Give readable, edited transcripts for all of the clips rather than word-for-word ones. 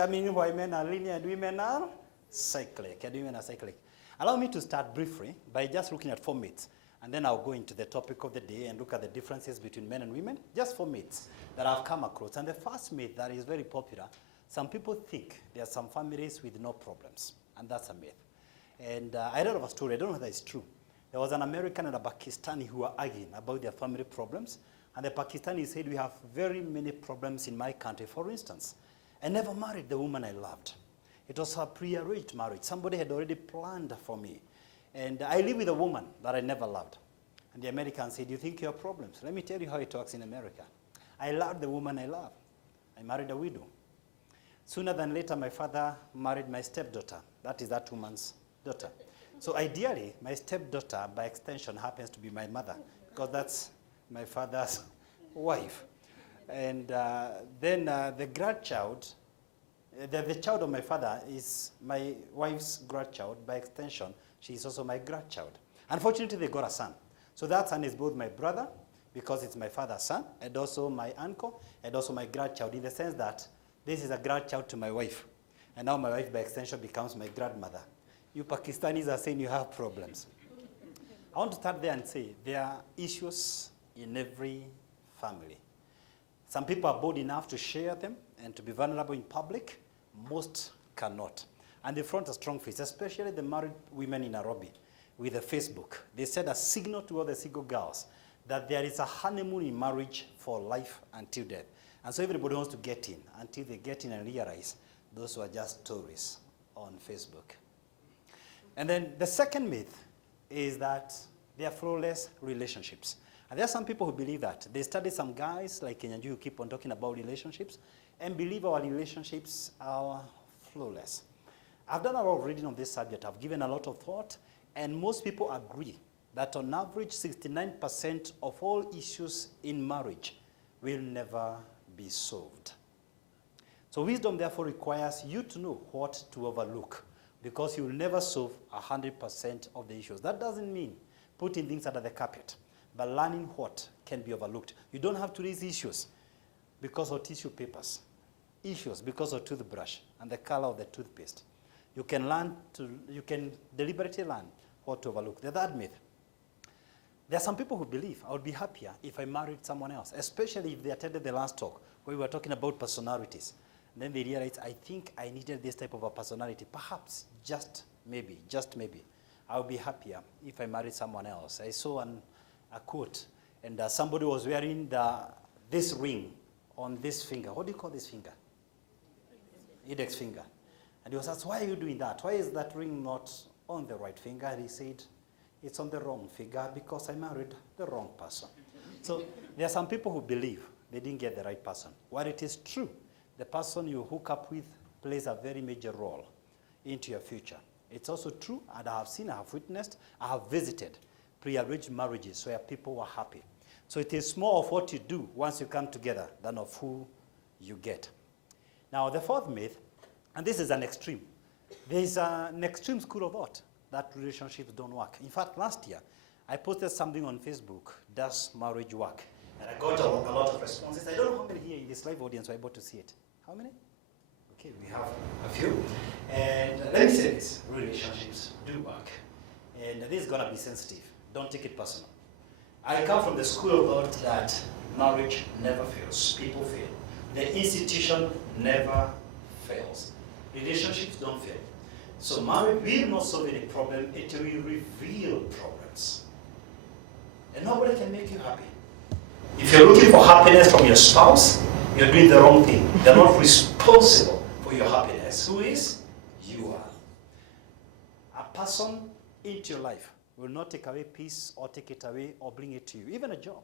examining why men are linear and women are cyclic. Allow me to start briefly by just looking at 4 myths, and then I'll go into the topic of the day and look at the differences between men and women. Just 4 myths that I've come across. And the first myth that is very popular, some people think there are some families with no problems, and that's a myth. And I read of a story, I don't know whether it's true. There was an American and a Pakistani who were arguing about their family problems, and the Pakistani said, we have very many problems in my country. For instance, I never married the woman I loved. It was a pre-arranged marriage. Somebody had already planned for me. And I live with a woman that I never loved. And the American said, you think you have problems? Let me tell you how it works in America. I loved the woman I love. I married a widow. Sooner than later, my father married my stepdaughter. That is that woman's daughter. So ideally, my stepdaughter, by extension, happens to be my mother, because that's my father's wife. And then the grandchild, the child of my father is my wife's grandchild. By extension, she is also my grandchild. Unfortunately, they got a son. So that son is both my brother, because it's my father's son, and also my uncle, and also my grandchild, in the sense that this is a grandchild to my wife. And now my wife, by extension, becomes my grandmother. You Pakistanis are saying you have problems. I want to start there and say there are issues in every family. Some people are bold enough to share them and to be vulnerable in public. Most cannot. And they front a strong face, especially the married women in Nairobi with the Facebook. They said a signal to all the single girls that there is a honeymoon in marriage for life until death. And so everybody wants to get in until they get in and realize those were just stories on Facebook. And then the second myth is that they are flawless relationships. And there are some people who believe that. They study some guys like Kinyanjui who keep on talking about relationships and believe our relationships are flawless. I've done a lot of reading on this subject. I've given a lot of thought, and most people agree that on average 69% of all issues in marriage will never be solved. So wisdom therefore requires you to know what to overlook, because you will never solve 100% of the issues. That doesn't mean putting things under the carpet, but learning what can be overlooked. You don't have to raise issues because of tissue papers, issues because of toothbrush and the color of the toothpaste. You can deliberately learn what to overlook. The third myth. There are some people who believe I would be happier if I married someone else, especially if they attended the last talk where we were talking about personalities. And then they realized, I think I needed this type of a personality. Perhaps, just maybe, I would be happier if I married someone else. I saw a quote, and somebody was wearing this ring on this finger. What do you call this finger? Index finger. And he was asked, why are you doing that? Why is that ring not on the right finger? And he said, it's on the wrong finger because I married the wrong person. So there are some people who believe they didn't get the right person. While it is true, the person you hook up with plays a very major role into your future. It's also true, and I have seen, I have witnessed, I have visited pre-arranged marriages where people were happy. So it is more of what you do once you come together than of who you get. Now the fourth myth, and this is an extreme. There is an extreme school of thought that relationships don't work. In fact, last year, I posted something on Facebook, does marriage work? And I got a lot of responses. I don't know how many here in this live audience were able to see it. How many? Okay, we have a few. And let me say this, relationships do work. And this is gonna be sensitive. Don't take it personal. I come from the school of thought that marriage never fails. People fail. The institution never fails. Relationships don't fail. So marriage will not solve any problem, it will reveal problems. And nobody can make you happy. If you're looking for happiness from your spouse, you're doing the wrong thing. They're not responsible for your happiness. Who is? You are. A person into your life will not take away peace or take it away or bring it to you. Even a job.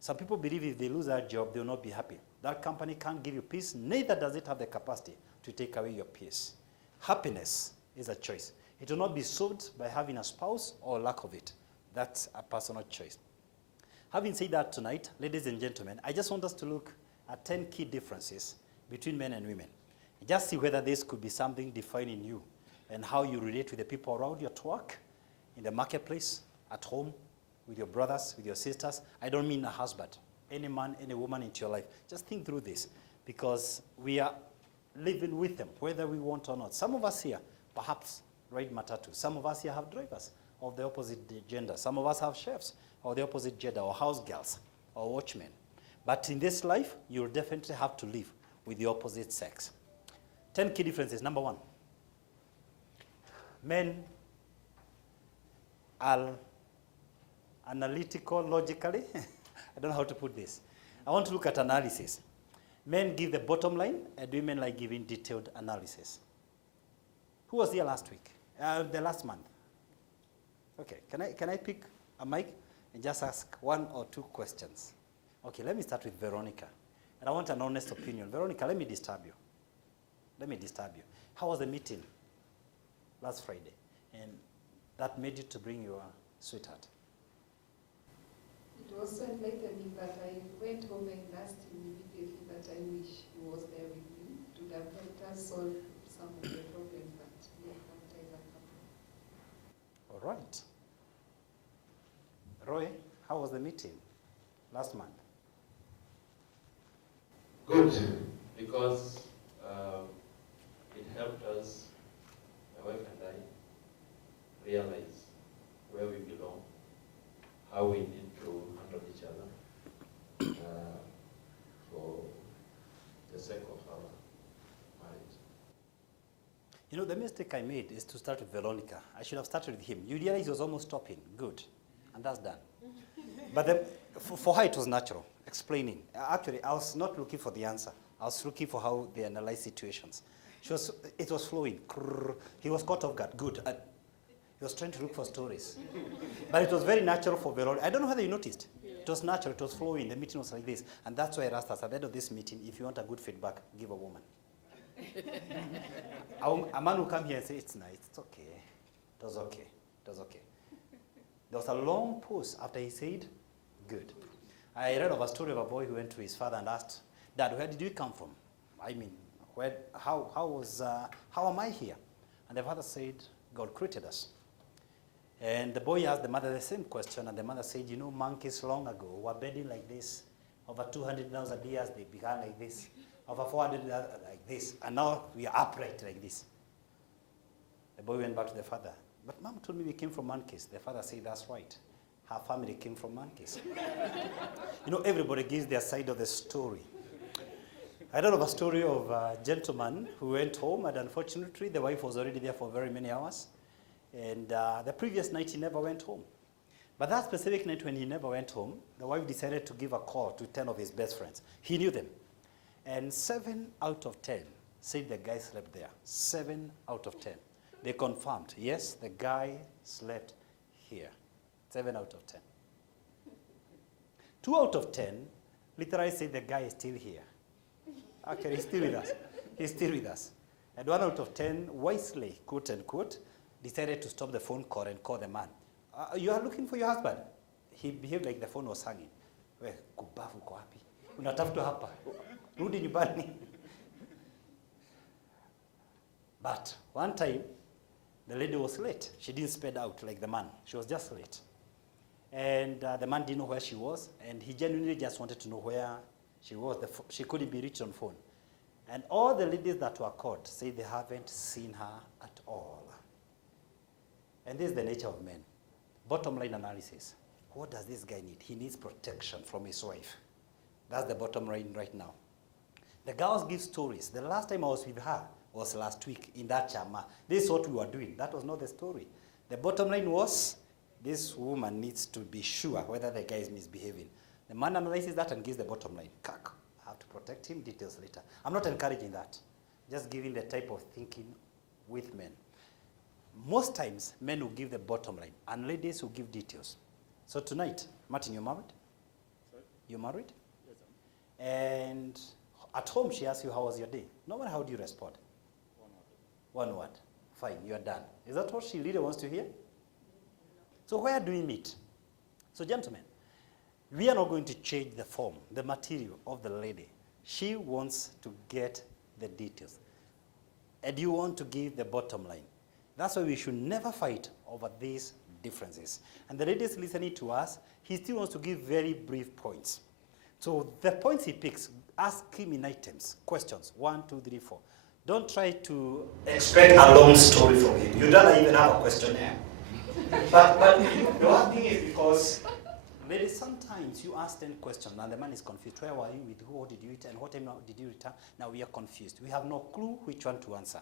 Some people believe if they lose that job, they will not be happy. That company can't give you peace, neither does it have the capacity to take away your peace. Happiness is a choice. It will not be solved by having a spouse or lack of it. That's a personal choice. Having said that tonight, ladies and gentlemen, I just want us to look at 10 key differences between men and women. Just see whether this could be something defining you and how you relate with the people around you at work, in the marketplace, at home, with your brothers, with your sisters. I don't mean a husband. Any man, any woman into your life. Just think through this, because we are living with them, whether we want or not. Some of us here, perhaps, ride matatu. Some of us here have drivers of the opposite gender. Some of us have chefs of the opposite gender, or house girls, or watchmen. But in this life, you'll definitely have to live with the opposite sex. 10 key differences. Number 1, men are analytical, logically. I don't know how to put this. I want to look at analysis. Men give the bottom line, and women like giving detailed analysis. Who was here last week? The last month? Okay, can I pick a mic and just ask 1 or 2 questions? Okay, let me start with Veronica. And I want an honest opinion. Veronica, let me disturb you. Let me disturb you. How was the meeting last Friday? And that made you to bring your sweetheart? It was so enlightening that I went home and asked him immediately that I wish he was there with me to have helped us solve some of the problems that we encounter as a couple. All right. Roy, how was the meeting last month? Good, because it helped us, my wife and I, realize where we belong, how we need to handle each other for the sake of our marriage. You know, the mistake I made is to start with Veronica. I should have started with him. You realize he was almost stopping. Good. And that's done. But for her, it was natural, explaining. Actually, I was not looking for the answer. I was looking for how they analyze situations. It was flowing. He was caught off guard. Good. He was trying to look for stories. But it was very natural for Veronica. I don't know whether you noticed. Yeah. It was natural. It was flowing. The meeting was like this. And that's why I asked us at the end of this meeting, if you want a good feedback, give a woman. A man will come here and say, it's nice. It's okay. It was okay. It was okay. There was a long pause after he said, good. I read of a story of a boy who went to his father and asked, Dad, where did you come from? I mean, how am I here? And the father said, God created us. And the boy asked the mother the same question, and the mother said, you know, monkeys long ago were bedding like this. Over 200,000 years, they began like this. Over 400 like this. And now we are upright like this. The boy went back to the father. But Mom told me we came from monkeys. The father said, that's right. Her family came from monkeys. You know, everybody gives their side of the story. I don't know a story of a gentleman who went home, and unfortunately, the wife was already there for very many hours. And the previous night, he never went home. But that specific night when he never went home, the wife decided to give a call to 10 of his best friends. He knew them. And 7 out of 10 said the guy slept there. 7 out of 10. They confirmed, yes, the guy slept here. 7 out of 10. 2 out of 10 literally said the guy is still here. Okay, he's still with us. He's still with us. And 1 out of 10 wisely, quote unquote, decided to stop the phone call and call the man. You are looking for your husband? He behaved like the phone was hanging. We, kubavu uko wapi? Unatafuta hapa. Rudi nyumbani. But one time, the lady was late. She didn't speed out like the man. She was just late. And the man didn't know where she was, and he genuinely just wanted to know where she was. She couldn't be reached on phone. And all the ladies that were called say they haven't seen her at all. And this is the nature of men. Bottom line analysis. What does this guy need? He needs protection from his wife. That's the bottom line right now. The girls give stories. The last time I was with her was last week in that chama. This is what we were doing. That was not the story. The bottom line was, this woman needs to be sure whether the guy is misbehaving. The man analyzes that and gives the bottom line. I have to protect him, details later. I'm not encouraging that. Just giving the type of thinking with men. Most times, men will give the bottom line, and ladies will give details. So tonight, Martin, you're married? Sorry? You're married? Yes, I'm. And at home, she asks you, how was your day? Normally, how do you respond? One word. 1 word. Fine, you're done. Is that what she really wants to hear? So where do we meet? So gentlemen, we are not going to change the form, the material of the lady. She wants to get the details. And you want to give the bottom line. That's why we should never fight over these differences. And the lady is listening to us. He still wants to give very brief points. So the points he picks, ask him in items, questions, 1, 2, 3, 4. Don't try to expect a long story from him. You don't even have a questionnaire. but the one thing is because maybe sometimes you ask 10 questions and the man is confused. Where were you? With who? What did you eat? And what time did you return? Now we are confused. We have no clue which one to answer.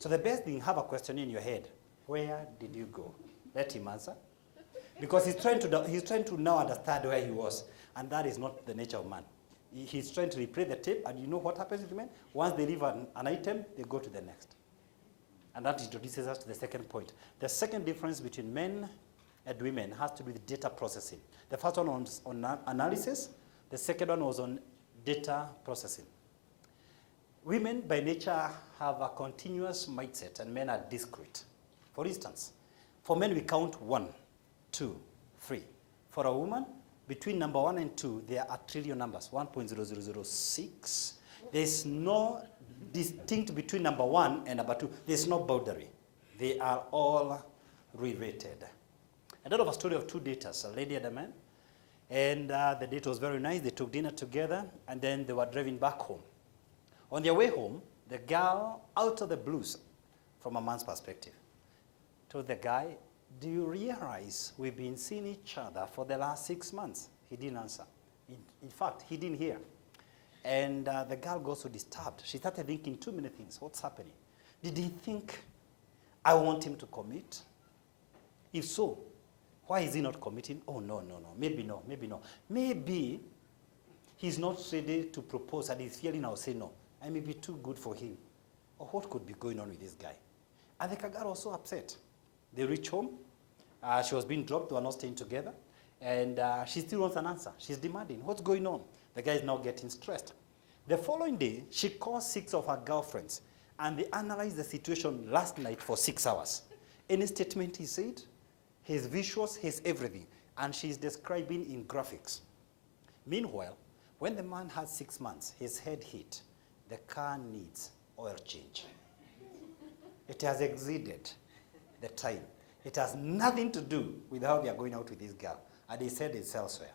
So the best thing, have a question in your head. Where did you go? Let him answer. Because he's trying to now understand where he was. And that is not the nature of man. He's trying to replay the tape, and you know what happens with men? Once they leave an item, they go to the next. And that introduces us to the second point. The second difference between men and women has to do with data processing. The first one was on analysis. The second one was on data processing. Women, by nature, have a continuous mindset, and men are discrete. For instance, for men, we count 1, 2, 3. For a woman, between number 1 and 2, there are trillion numbers, 1.0006. There's no distinct between number 1 and number 2. There's no boundary. They are all related. I heard of a story of two daters, a lady and a man. And the date was very nice. They took dinner together, and then they were driving back home. On their way home, the girl, out of the blues, from a man's perspective, told the guy, do you realize we've been seeing each other for the last 6 months? He didn't answer. In fact, he didn't hear. And the girl got so disturbed. She started thinking too many things. What's happening? Did he think I want him to commit? If so, why is he not committing? Oh, no. Maybe no. Maybe he's not ready to propose and he's feeling I'll say no. I may be too good for him. Or what could be going on with this guy? And the girl was so upset. They reached home. She was being dropped. They were not staying together. And she still wants an answer. She's demanding, what's going on? The guy is now getting stressed. The following day, she called 6 of her girlfriends, and they analyzed the situation last night for 6 hours. Any statement he said, his visuals, his everything. And she's describing in graphics. Meanwhile, when the man had 6 months, his head hit. The car needs oil change. It has exceeded the time. It has nothing to do with how they are going out with this girl. And he said it's elsewhere.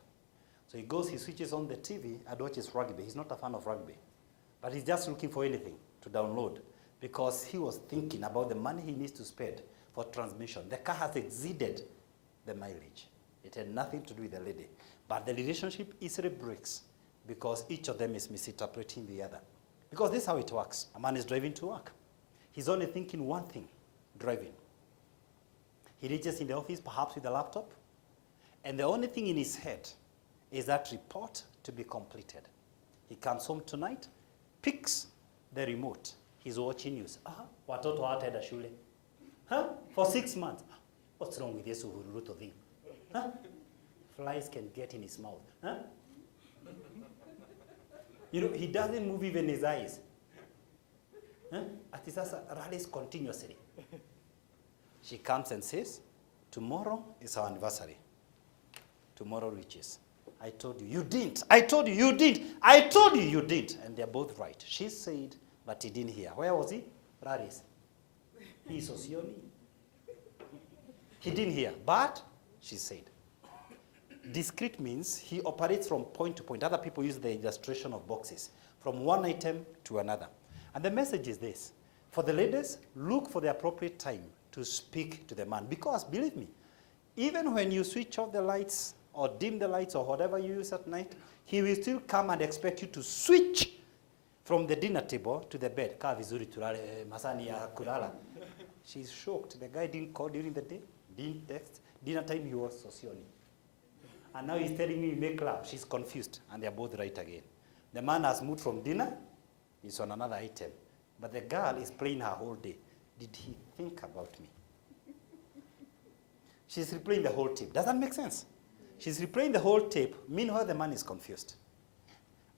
So he goes, he switches on the TV and watches rugby. He's not a fan of rugby. But he's just looking for anything to download because he was thinking about the money he needs to spend for transmission. The car has exceeded the mileage. It had nothing to do with the lady. But the relationship easily breaks because each of them is misinterpreting the other. Because this is how it works. A man is driving to work. He's only thinking one thing, driving. He reaches in the office, perhaps with a laptop, and the only thing in his head is that report to be completed. He comes home tonight, picks the remote. He's watching news. Watoto hawataenda shule. For 6 months. What's wrong with this Uhuruto thing? Flies can get in his mouth. You know, he doesn't move even his eyes. Atisasa rallies continuously. She comes and says, tomorrow is our anniversary. Tomorrow reaches. I told you, you didn't. I told you, you didn't. I told you, you didn't. And they're both right. She said, but he didn't hear. Where was he? Rallies. He's Osioni. He didn't hear, but she said. Discrete means he operates from point to point. Other people use the illustration of boxes, from one item to another. And the message is this. For the ladies, look for the appropriate time to speak to the man. Because, believe me, even when you switch off the lights or dim the lights or whatever you use at night, he will still come and expect you to switch from the dinner table to the bed. Kaa vizuri tulale, masani ya kulala. She's shocked. The guy didn't call during the day, didn't text. Dinner time, he was Sosioni. And now he's telling me make love. She's confused, and they're both right again. The man has moved from dinner, he's on another item. But the girl is playing her whole day. Did he think about me? She's replaying the whole tape. Does that make sense? She's replaying the whole tape. Meanwhile, the man is confused.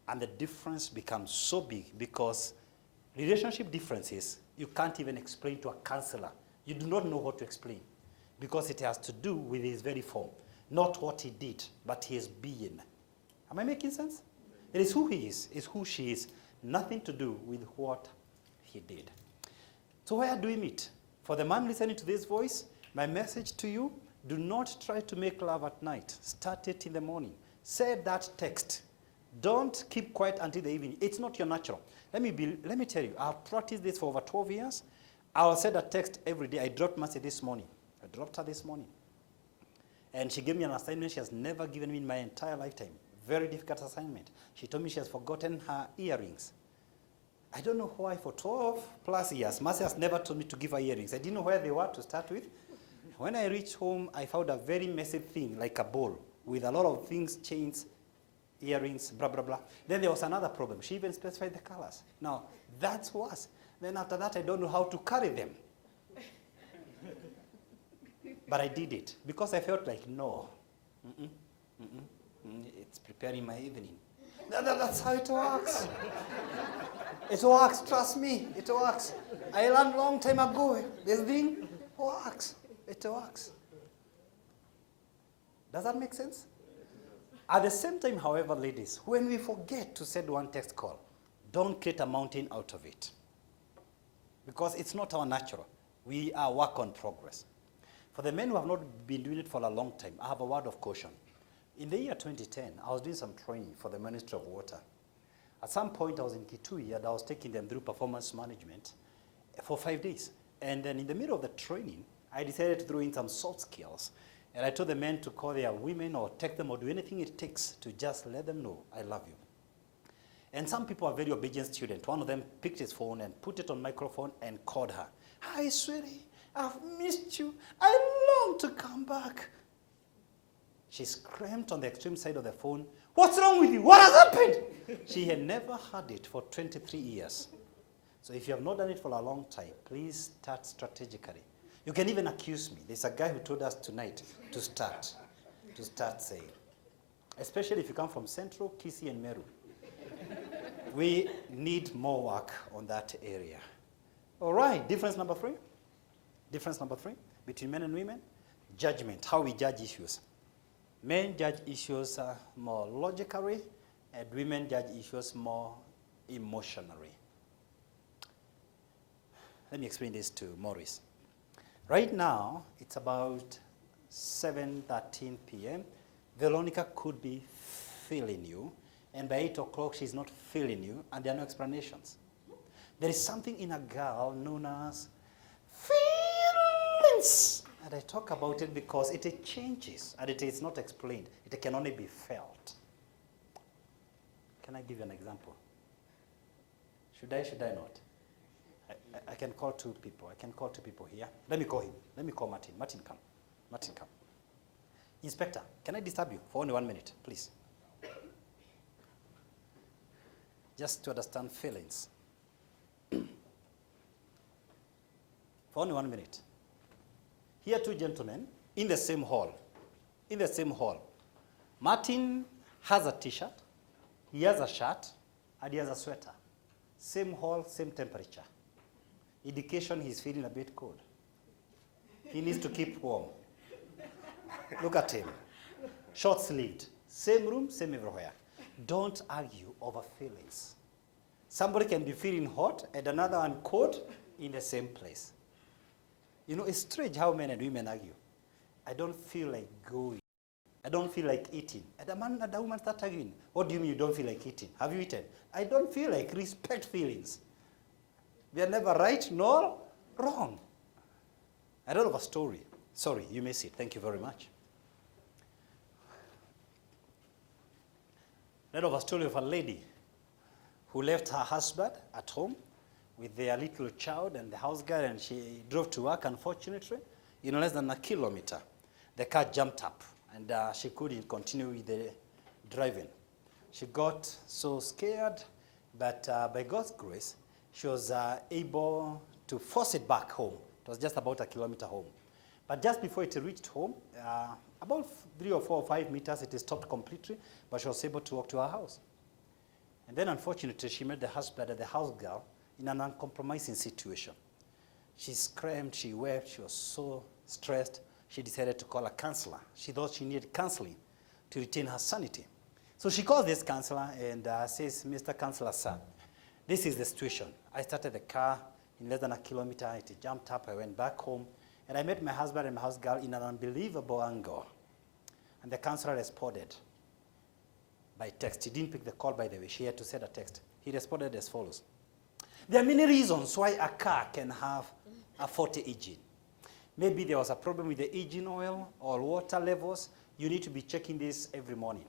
And the difference becomes so big because relationship differences, you can't even explain to a counselor. You do not know what to explain because it has to do with his very form. Not what he did, but his being. Am I making sense? It is who he is, it's who she is. Nothing to do with what he did. So where do we meet? For the man listening to this voice, my message to you, do not try to make love at night. Start it in the morning. Say that text. Don't keep quiet until the evening. It's not your natural. Let me tell you, I've practiced this for over 12 years. I'll send a text every day. I dropped Mercy this morning. I dropped her this morning. And she gave me an assignment she has never given me in my entire lifetime. Very difficult assignment. She told me she has forgotten her earrings. I don't know why for 12 plus years, Mercy has never told me to give her earrings. I didn't know where they were to start with. When I reached home, I found a very messy thing, like a bowl, with a lot of things, chains, earrings, blah, blah, blah. Then there was another problem. She even specified the colors. Now, that's worse. Then after that, I don't know how to carry them. But I did it because I felt like, no, it's preparing my evening. That's how it works. It works, trust me, it works. I learned a long time ago, this thing works, it works. Does that make sense? At the same time, however, ladies, when we forget to send one text call, don't create a mountain out of it. Because it's not our natural. We are work on progress. For the men who have not been doing it for a long time, I have a word of caution. In the year 2010, I was doing some training for the Ministry of Water. At some point, I was in Kitui, and I was taking them through performance management for 5 days. And then in the middle of the training, I decided to throw in some soft skills. And I told the men to call their women or text them or do anything it takes to just let them know, I love you. And some people are very obedient students. One of them picked his phone and put it on microphone and called her. Hi, sweetie, I've missed you. I long to come back. She screamed on the extreme side of the phone, what's wrong with you? What has happened? She had never heard it for 23 years. So if you have not done it for a long time, please start strategically. You can even accuse me. There's a guy who told us tonight to start saying. Especially if you come from Central, Kisii, and Meru. We need more work on that area. All right, difference number 3. Difference number 3 between men and women, judgment, how we judge issues. Men judge issues more logically, and women judge issues more emotionally. Let me explain this to Maurice. Right now, it's about 7:13 p.m. Veronica could be feeling you, and by 8 o'clock, she's not feeling you, and there are no explanations. There is something in a girl known as feelings. And I talk about it because it changes, and it is not explained. It can only be felt. Can I give you an example? Should I not? I can call 2 people. I can call 2 people here. Let me call him. Let me call Martin. Martin, come. Martin, come. Inspector, can I disturb you for only 1 minute, please? Just to understand feelings. For only 1 minute. Here are 2 gentlemen in the same hall. In the same hall. Martin has a t-shirt, he has a shirt, and he has a sweater. Same hall, same temperature. Indication he's feeling a bit cold. He needs to keep warm. Look at him. Short-sleeved. Same room, same everywhere. Don't argue over feelings. Somebody can be feeling hot and another one cold in the same place. You know, it's strange how men and women argue. I don't feel like going. I don't feel like eating. And the man and the woman start arguing. What do you mean you don't feel like eating? Have you eaten? I don't feel like. Respect feelings. They are never right nor wrong. I read of a story. Sorry, you missed it. Thank you very much. I read of a story of a lady who left her husband at home with their little child and the house girl, and she drove to work. Unfortunately, in less than a kilometer, the car jumped up, and she couldn't continue with the driving. She got so scared, but by God's grace, she was able to force it back home. It was just about a kilometer home. But just before it reached home, about 3 or 4 or 5 meters, it stopped completely, but she was able to walk to her house. And then, unfortunately, she met the husband and the house girl in an uncompromising situation. She screamed, she wept, she was so stressed, she decided to call a counselor. She thought she needed counseling to retain her sanity. So she calls this counselor and says, Mr. Counselor, sir, this is the situation. I started the car in less than a kilometer, it jumped up, I went back home, and I met my husband and my house girl in an unbelievable angle. And the counselor responded, by text. He didn't pick the call, by the way. She had to send a text. He responded as follows. There are many reasons why a car can have a faulty engine. Maybe there was a problem with the engine oil or water levels. You need to be checking this every morning.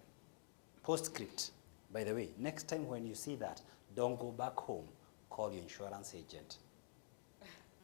Postscript, by the way, next time when you see that, don't go back home. Call your insurance agent.